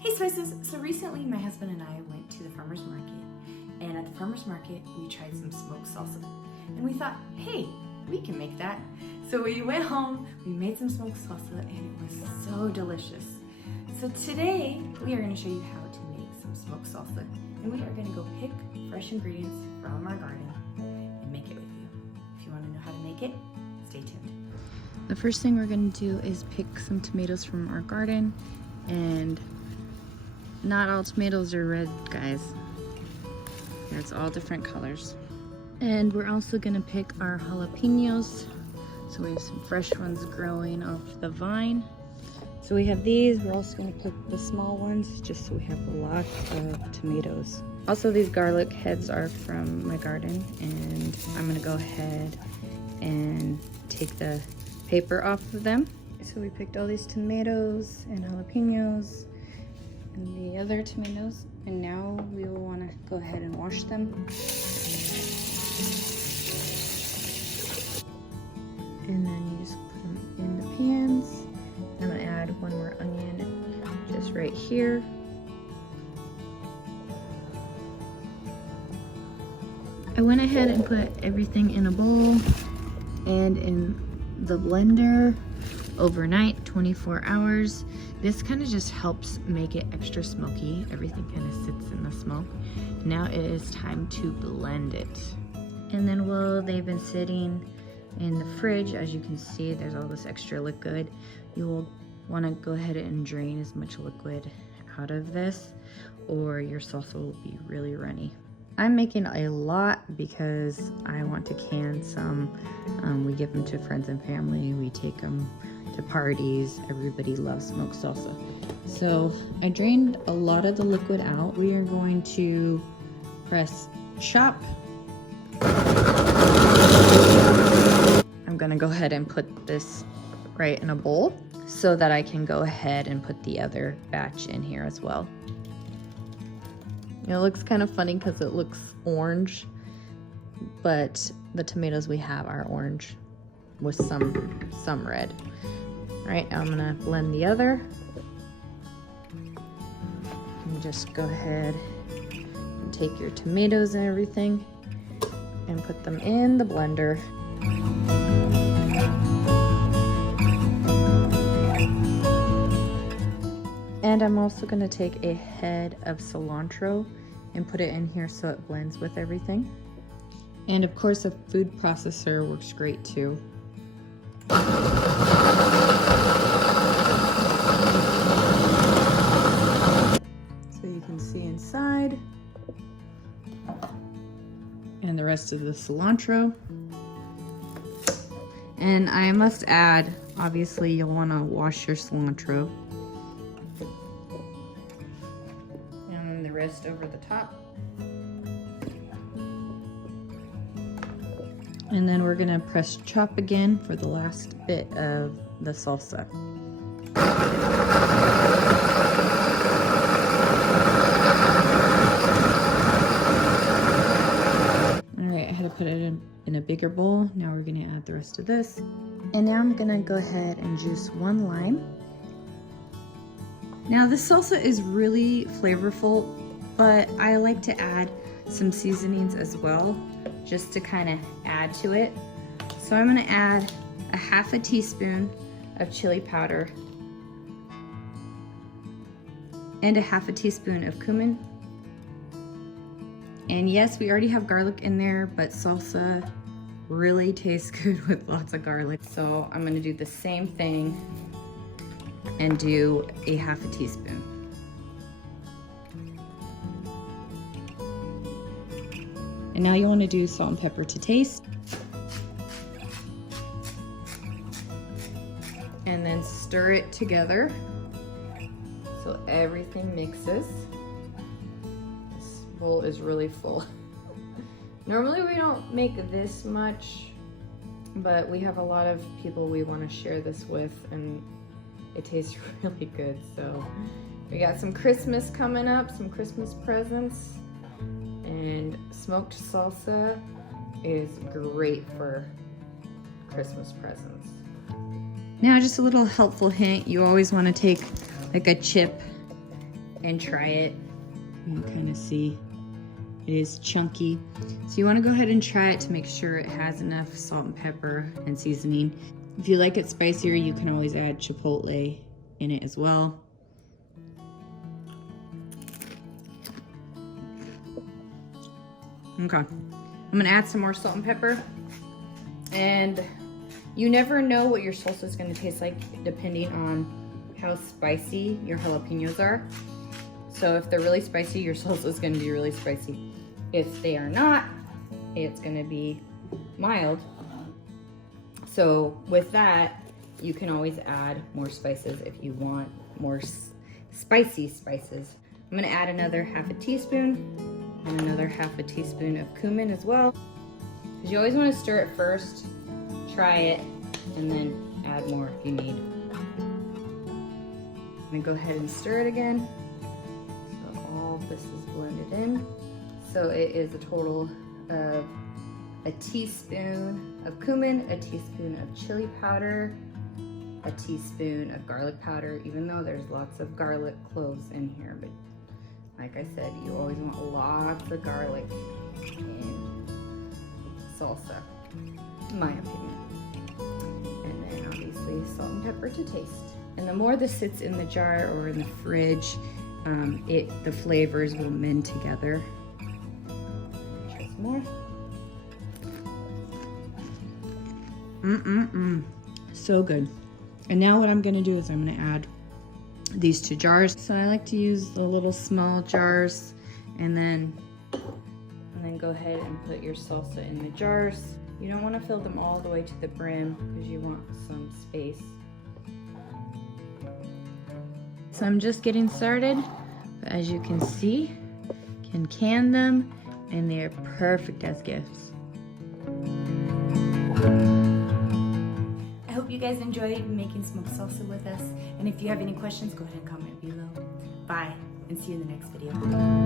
Hey Spices! So recently my husband and I went to the farmer's market, and at the farmer's market we tried some smoked salsa. And we thought, hey, we can make that. So we went home, we made some smoked salsa, and it was so delicious. So today we are going to show you how to make some smoked salsa. And we are going to go pick fresh ingredients from our garden and make it with you. If you want to know how to make it, stay tuned. The first thing we're going to do is pick some tomatoes from our garden, and not all tomatoes are red, guys. It's all different colors. And we're also going to pick our jalapenos. So we have some fresh ones growing off the vine. So we have these. We're also going to pick the small ones just so we have a lot of tomatoes. Also, these garlic heads are from my garden, and I'm going to go ahead and take the paper off of them. So we picked all these tomatoes and jalapenos and the other tomatoes, and now we will want to go ahead and wash them. And then you just put them in the pans. I'm going to add one more onion just right here. I went ahead and put everything in a bowl and in the blender overnight, 24 hours. This kind of just helps make it extra smoky. Everything kind of sits in the smoke. Now it is time to blend it. And then while they've been sitting in the fridge, as you can see, there's all this extra liquid. You will want to go ahead and drain as much liquid out of this, or your salsa will be really runny. I'm making a lot because I want to can some. We give them to friends and family. We take them to parties. Everybody loves smoked salsa. So I drained a lot of the liquid out. We are going to press chop. I'm gonna go ahead and put this right in a bowl so that I can go ahead and put the other batch in here as well. It looks kind of funny because it looks orange, but the tomatoes we have are orange with some red. All right, now I'm gonna blend the other. And just go ahead and take your tomatoes and everything and put them in the blender. And I'm also going to take a head of cilantro and put it in here so it blends with everything. And of course, a food processor works great too. So you can see inside. And the rest of the cilantro. And I must add, obviously you'll want to wash your cilantro. And the rest over the top. And then we're gonna press chop again for the last bit of the salsa. I had to put it in a bigger bowl. Now we're gonna add the rest of this. And now I'm gonna go ahead and juice one lime. Now this salsa is really flavorful, but I like to add some seasonings as well, just to kind of add to it. So I'm gonna add a half a teaspoon of chili powder and a half a teaspoon of cumin. And yes, we already have garlic in there, but salsa really tastes good with lots of garlic. So I'm gonna do the same thing and do a half a teaspoon. And now you wanna do salt and pepper to taste. And then stir it together so everything mixes. Bowl is really full. Normally we don't make this much, but we have a lot of people we want to share this with, and it tastes really good. So we got some Christmas coming up, some Christmas presents, and smoked salsa is great for Christmas presents. Now just a little helpful hint, you always want to take like a chip and try it. You can kind of see it is chunky. So you want to go ahead and try it to make sure it has enough salt and pepper and seasoning. If you like it spicier, you can always add chipotle in it as well. Okay, I'm gonna add some more salt and pepper. And you never know what your salsa is gonna taste like depending on how spicy your jalapenos are. So if they're really spicy, your salsa is gonna be really spicy. If they are not, it's gonna be mild. So with that, you can always add more spices if you want more spicy spices. I'm gonna add another half a teaspoon and another half a teaspoon of cumin as well. Because you always wanna stir it first, try it, and then add more if you need. I'm gonna go ahead and stir it again. So all of this is blended in. So it is a total of a teaspoon of cumin, a teaspoon of chili powder, a teaspoon of garlic powder, even though there's lots of garlic cloves in here, but like I said, you always want lots of garlic in salsa, in my opinion. And then obviously salt and pepper to taste. And the more this sits in the jar or in the fridge, the flavors will mend together. Try some more. So good. And now what I'm gonna do is I'm gonna add these 2 jars. So I like to use the little small jars and then go ahead and put your salsa in the jars. You don't want to fill them all the way to the brim because you want some space. So I'm just getting started, but as you can see, you can can them and they're perfect as gifts. I hope you guys enjoyed making smoked salsa with us. And if you have any questions, go ahead and comment below. Bye, and see you in the next video.